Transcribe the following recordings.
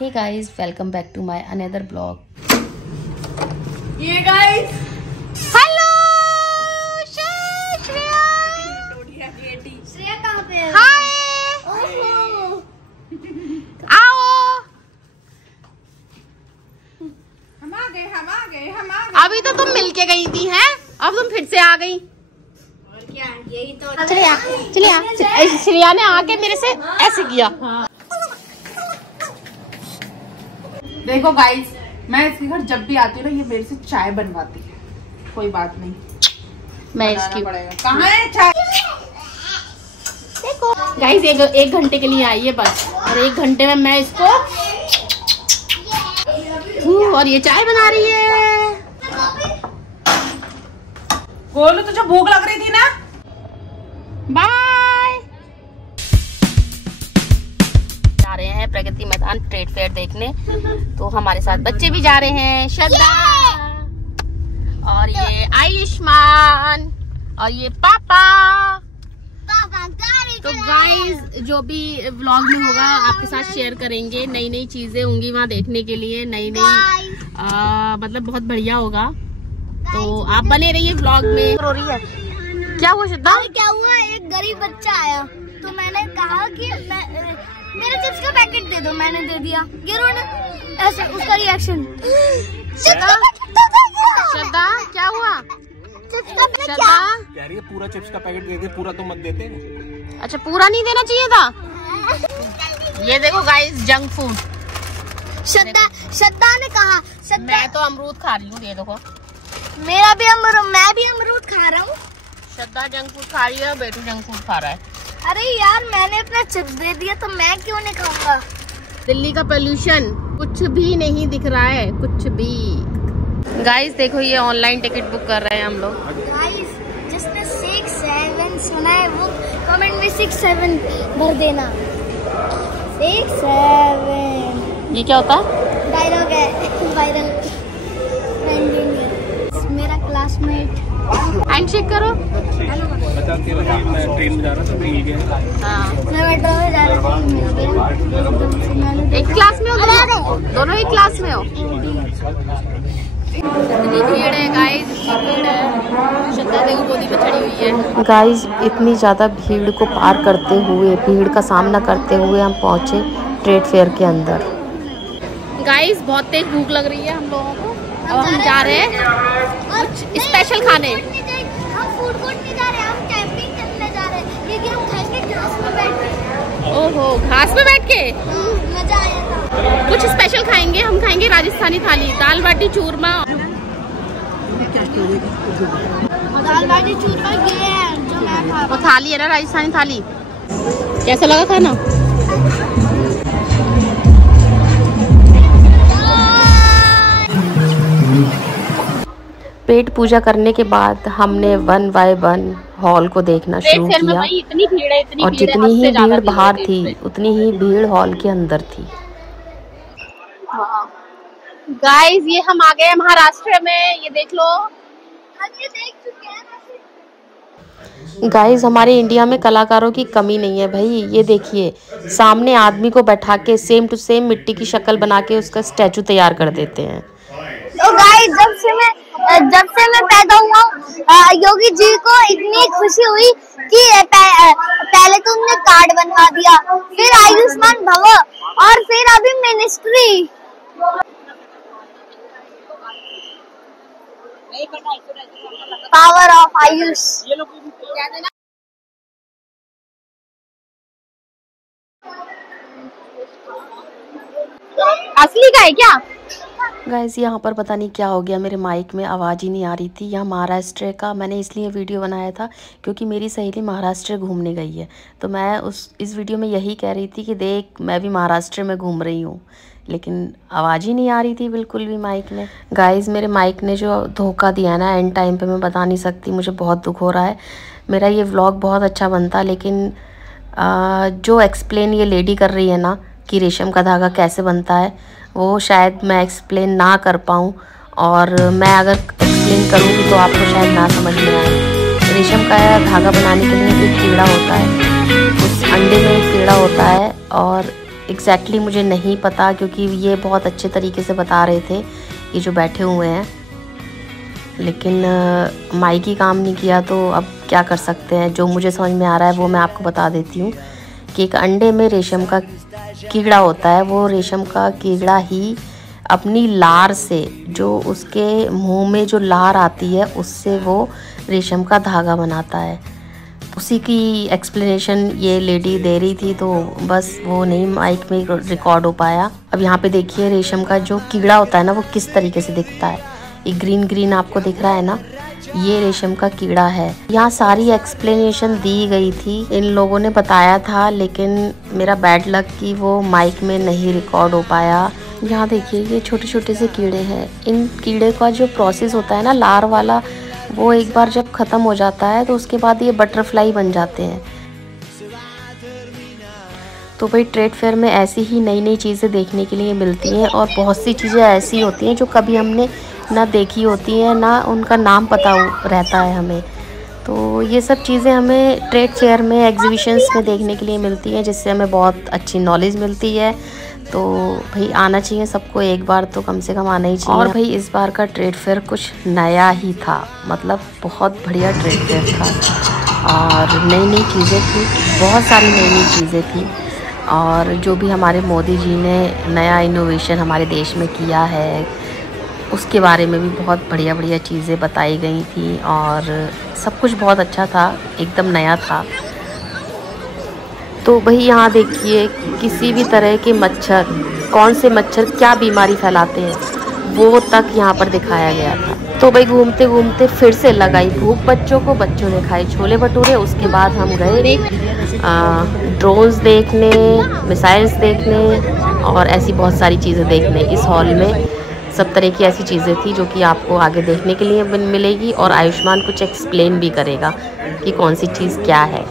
Hey guys, welcome back to my another blog. ये guys hello Shreya कहाँ पे है? हाय, आओ। हम आ गए। अभी तो तुम मिलके गई थी हैं, अब तुम फिर से आ गई। और क्या, यही तो। चलिए श्रेया ने आके मेरे से ऐसे किया। देखो गाइस, मैं इसके घर जब भी आती हूँ ना, ये मेरे से चाय बनवाती है। कोई बात नहीं, मैं इसकी कहाँ है चाय? देखो गाइस, एक घंटे के लिए आई है बस, और एक घंटे में मैं इसको और ये चाय बना रही है। गोलू तुझे भूख लग रही थी ना? बाय। जा रहे हैं प्रगति मैदान ट्रेड फेयर देखने, तो हमारे साथ बच्चे भी जा रहे हैं, श्रद्धा और ये आयुष्मान और ये पापा। तो गाइस, जो भी व्लॉग में होगा आपके साथ शेयर करेंगे। नई नई चीजें होंगी वहाँ देखने के लिए, नई मतलब बहुत बढ़िया होगा, तो आप बने रहिए व्लॉग में। रो रही है, क्या हुआ श्रद्धा? क्या हुआ, एक गरीब बच्चा आया तो मैंने कहा कि मेरे चिप्स का पैकेट दे दो, मैंने दे दिया। गिरो ना, ऐसे उसका रिएक्शन। श्रद्धा क्या हुआ? चिप्स का पैकेट श्रद्धा कह रही है पूरा चिप्स का पैकेट दे दे, पूरा तो मत देते। अच्छा, पूरा नहीं देना चाहिए था। ये देखो गाइस, जंक फूड। श्रद्धा ने कहा, मैं तो अमरूद खा रही हूँ, ये देखो। मैं भी अमरूद खा रहा हूँ। श्रद्धा जंक फूड खा रही है, बेटू जंक फूड खा रहा है। अरे यार, मैंने अपना चिप्स दे दिया तो मैं क्यों नहीं खाऊंगा? दिल्ली का पोल्यूशन कुछ भी नहीं दिख रहा है, कुछ भी। गाइस देखो, ये ऑनलाइन टिकट बुक कर रहे हैं हम लोग। गाइस, जिसने 6-7 सुना है वो कमेंट में 6-7 भर देना। 6-7 ये क्या होता है? डायलॉग है, वायरल ट्रेंडिंग है। मेरा क्लासमेट हैंडशेक करो। बता मैं ट्रेन में जा रहा था, भूल गया। हाँ, मैं मेट्रो में जा रहा था। एक क्लास में हो दोनों एक क्लास में हो। इतनी भीड़ है गाइस, इतनी भीड़ है। श्रद्धा देखो गोदी पे चढ़ी हुई है। गाइस, इतनी ज़्यादा भीड़ को पार करते हुए, भीड़ का सामना करते हुए हम पहुँचे ट्रेड फेयर के अंदर। गाइस, बहुत तेज भूख लग रही है हम लोगों को, अब हम जा रहे हैं कुछ स्पेशल खाने। हम फूड कोर्ट में जा रहे हैं, हम कैंपिंग करने जा रहे हैं, लेकिन हम खाएंगे घास में बैठ के। ओहो, घास में बैठ के मजा आएगा। कुछ स्पेशल खाएंगे। हम खाएंगे राजस्थानी थाली, दाल बाटी चूरमा। दाल बाटी चूरमा ये है जो मैं खा। वो थाली है ना, राजस्थानी थाली। कैसा लगा खाना? पेट पूजा करने के बाद हमने 1 बाय 1 हॉल को देखना शुरू किया, इतनी भीड़ है, और जितनी ही भीड़ बाहर थी उतनी ही भीड़ हॉल के अंदर थी। गाइस, ये हम आ गए महाराष्ट्र में, ये देख लो। हम ये देख चुके हैं। गाइस, हमारे इंडिया में कलाकारों की कमी नहीं है भाई। ये देखिए, सामने आदमी को बैठा के सेम टू सेम मिट्टी की शक्ल बना के उसका स्टैचू तैयार कर देते हैं। तो गाइस, जब से मैं पैदा हुआ हूँ, योगी जी को इतनी खुशी हुई कि पहले तो उन्होंने कार्ड बनवा दिया, फिर आयुष्मान भव, और फिर अभी मिनिस्ट्री। Power of Ayush. असली का है क्या? गाइस, यहाँ पर पता नहीं क्या हो गया, मेरे माइक में आवाज़ ही नहीं आ रही थी। यहाँ महाराष्ट्र का मैंने इसलिए वीडियो बनाया था क्योंकि मेरी सहेली महाराष्ट्र घूमने गई है, तो मैं इस वीडियो में यही कह रही थी कि देख, मैं भी महाराष्ट्र में घूम रही हूँ, लेकिन आवाज़ ही नहीं आ रही थी बिल्कुल भी माइक में। गाइस, मेरे माइक ने जो धोखा दिया ना एंड टाइम पे, मैं बता नहीं सकती, मुझे बहुत दुख हो रहा है। मेरा ये व्लॉग बहुत अच्छा बनता, लेकिन जो एक्सप्लेन ये लेडी कर रही है ना कि रेशम का धागा कैसे बनता है, वो शायद मैं एक्सप्लेन ना कर पाऊँ, और मैं अगर एक्सप्लेन करूँगी तो आपको शायद ना समझ में आए। रेशम का धागा बनाने के लिए एक कीड़ा होता है, उस अंडे में एक कीड़ा होता है, और एग्जैक्टली मुझे नहीं पता, क्योंकि ये बहुत अच्छे तरीके से बता रहे थे ये जो बैठे हुए हैं, लेकिन माइक ही काम नहीं किया तो अब क्या कर सकते हैं। जो मुझे समझ में आ रहा है वो मैं आपको बता देती हूँ कि एक अंडे में रेशम का कीड़ा होता है। वो रेशम का कीड़ा ही अपनी लार से, जो उसके मुंह में जो लार आती है, उससे वो रेशम का धागा बनाता है। उसी की एक्सप्लेनेशन ये लेडी दे रही थी, तो बस वो नहीं माइक में रिकॉर्ड हो पाया। अब यहाँ पे देखिए रेशम का जो कीड़ा होता है ना, वो किस तरीके से दिखता है। ये ग्रीन ग्रीन आपको दिख रहा है ना, ये रेशम का कीड़ा है। यहाँ सारी एक्सप्लेनेशन दी गई थी, इन लोगों ने बताया था, लेकिन मेरा बैड लक कि वो माइक में नहीं रिकॉर्ड हो पाया। यहाँ देखिए ये छोटे छोटे से कीड़े हैं। इन कीड़े का जो प्रोसेस होता है ना, लार वाला, वो एक बार जब ख़त्म हो जाता है तो उसके बाद ये बटरफ्लाई बन जाते हैं। तो भाई ट्रेड फेयर में ऐसी ही नई नई चीज़ें देखने के लिए मिलती हैं, और बहुत सी चीज़ें ऐसी होती हैं जो कभी हमने ना देखी होती हैं, ना उनका नाम पता रहता है हमें। तो ये सब चीज़ें हमें ट्रेड फेयर में, एग्जीबिशंस में देखने के लिए मिलती हैं, जिससे हमें बहुत अच्छी नॉलेज मिलती है। तो भाई आना चाहिए सबको, एक बार तो कम से कम आना ही चाहिए। और भाई इस बार का ट्रेड फेयर कुछ नया ही था, मतलब बहुत बढ़िया ट्रेड फेयर था, और नई नई चीज़ें थी, बहुत सारी नई नई चीज़ें थी। और जो भी हमारे मोदी जी ने नया इनोवेशन हमारे देश में किया है, उसके बारे में भी बहुत बढ़िया बढ़िया चीज़ें बताई गई थी, और सब कुछ बहुत अच्छा था, एकदम नया था। तो भाई यहाँ देखिए किसी भी तरह के मच्छर, कौन से मच्छर क्या बीमारी फैलाते हैं, वो तक यहाँ पर दिखाया गया था। तो भाई घूमते घूमते फिर से लगाई भूख बच्चों को, बच्चों ने खाए छोले भटूरे। उसके बाद हम गए ड्रोन्स देखने, मिसाइल्स देखने, और ऐसी बहुत सारी चीज़ें देखने। इस हॉल में सब तरह की ऐसी चीज़ें थी जो कि आपको आगे देखने के लिए मिलेगी, और आयुष्मान कुछ एक्सप्लेन भी करेगा कि कौन सी चीज़ क्या है।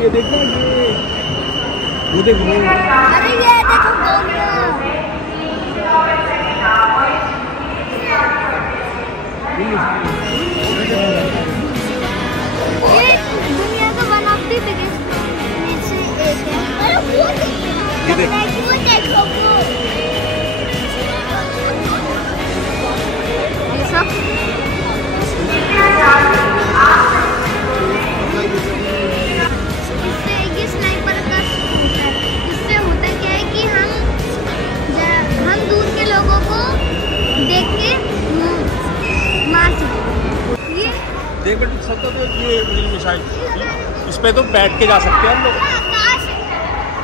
ये देखो, ये देखो, अरे ये देखो गोलियां। ये दुनिया का वन ऑफ द बिगेस्ट में से एक है। अरे वो देखो, ये सब देख बेटा सब तो ये मिसाइल, इस पे तो बैठ के जा सकते हैं हम लोग।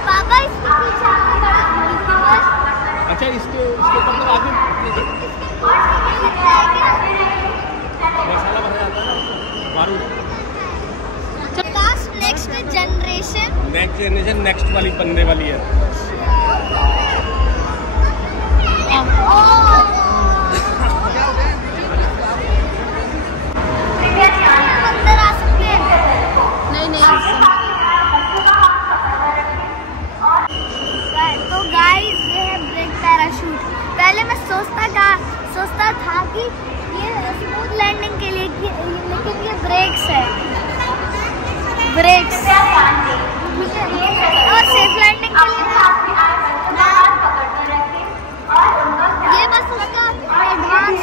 पापा इसके पीछे अच्छा इसके ऊपर तो आगे मसाला भरा जाता है ना, बारूद। नेक्स्ट जनरेशन नेक्स्ट वाली बनने वाली है। तो गाइस ये है ब्रेक पैराशूट। पहले मैं सोचता था कि ये स्मूथ लैंडिंग के लिए, लेकिन ये ब्रेक्स है, ब्रेक्स और सेफ लैंडिंग के लिए ये बस उसका एडवांस।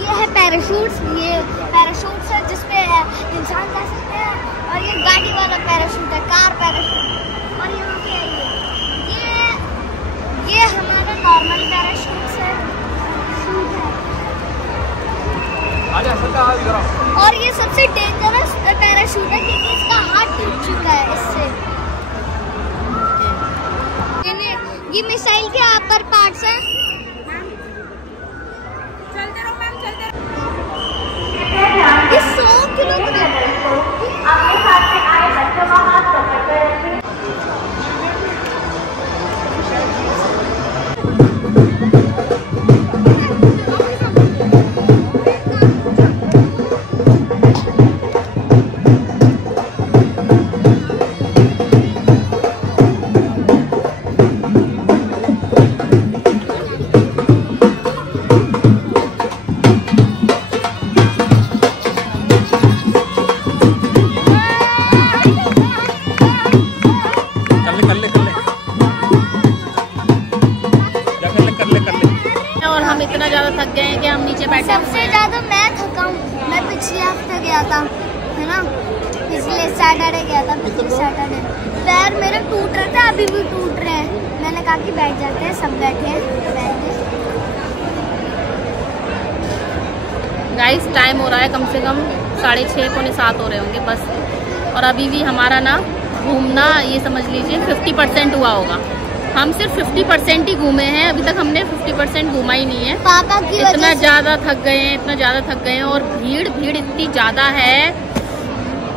ये है पैराशूट्स, ये पैराशूट्स है जिसपे इंसान जा सकते हैं, और ये गाड़ी वाला पैराशूट है, कार पैराशूट। और यहाँ पे ये हमारा नॉर्मल पैराशूट है, और ये सबसे डेंजरस पैराशूट है क्योंकि इसका हाथ टूट चुका है इससे। ये मिसाइल के अपर पार्ट्स हैं। चलते रहो मैम, चलते रहो। ये 100 किलो का थक गए हैं कि हम नीचे बैठे हुए हैं। सबसे ज्यादा मैं थका हूँ। मैं पिछले हफ्ते गया था, है ना, पिछले सैटरडे गया था, पिछले सैटरडे पैर मेरे टूट रहे थे, अभी भी टूट रहे हैं। मैंने कहा कि बैठ जाते हैं, सब बैठे हैं, बैठे। गाइस टाइम हो रहा है कम से कम 6:30 पौने 7 हो रहे होंगे बस, और अभी भी हमारा ना घूमना ये समझ लीजिए 50% हुआ होगा। हम सिर्फ 50% ही घूमे हैं अभी तक, हमने 50% घूमा ही नहीं है। पापा की इतना ज़्यादा थक गए हैं, इतना ज़्यादा थक गए हैं, और भीड़ इतनी ज़्यादा है।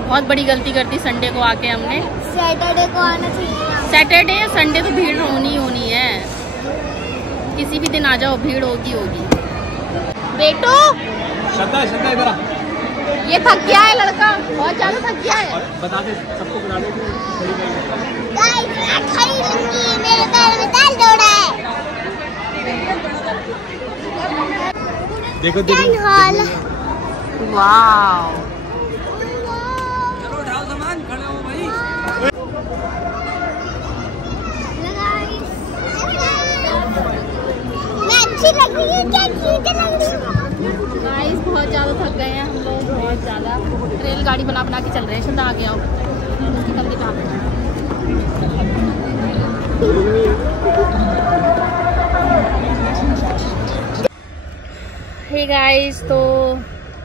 बहुत बड़ी गलती कर दी संडे को आके हमने। सैटरडे को आना चाहिए। सैटरडे या संडे तो भीड़ होनी है, किसी भी दिन आ जाओ भीड़ होगी। बेटू श्रद्धा इधर आ। ये थक गया है लड़का, बहुत ज्यादा थक गया है। बता दे सबको, बता दे मेरे पैर में तेल दौड़ा है। देखो वाव, चलो उठाओ सामान, खड़े हो भाई। मैं अच्छी लग रही है क्या? ठीक लग रही है। गाइस बहुत ज़्यादा थक गए हैं हम लोग, बहुत ज़्यादा। रेलगाड़ी बना के चल रहे हैं। श्रद्धा आ गया हो, उसकी कंधी कहाँ पे? हे गाइस, तो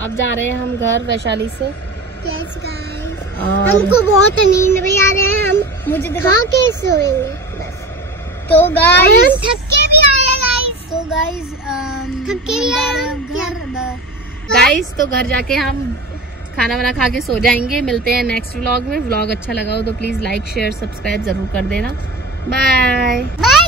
अब जा रहे हैं हम घर वैशाली से। Yes, guys. हमको बहुत नींद भी आ रहे हैं, हम मुझे कहाँ के सोएंगे बस। तो गाइस हम थक के भी आए गाइस। तो गाइस थक के भी आए गाइस, तो घर जाके हम खाना वाना खा के सो जाएंगे। मिलते हैं नेक्स्ट व्लॉग में। व्लॉग अच्छा लगा हो तो प्लीज लाइक शेयर सब्सक्राइब जरूर कर देना। Bye bye.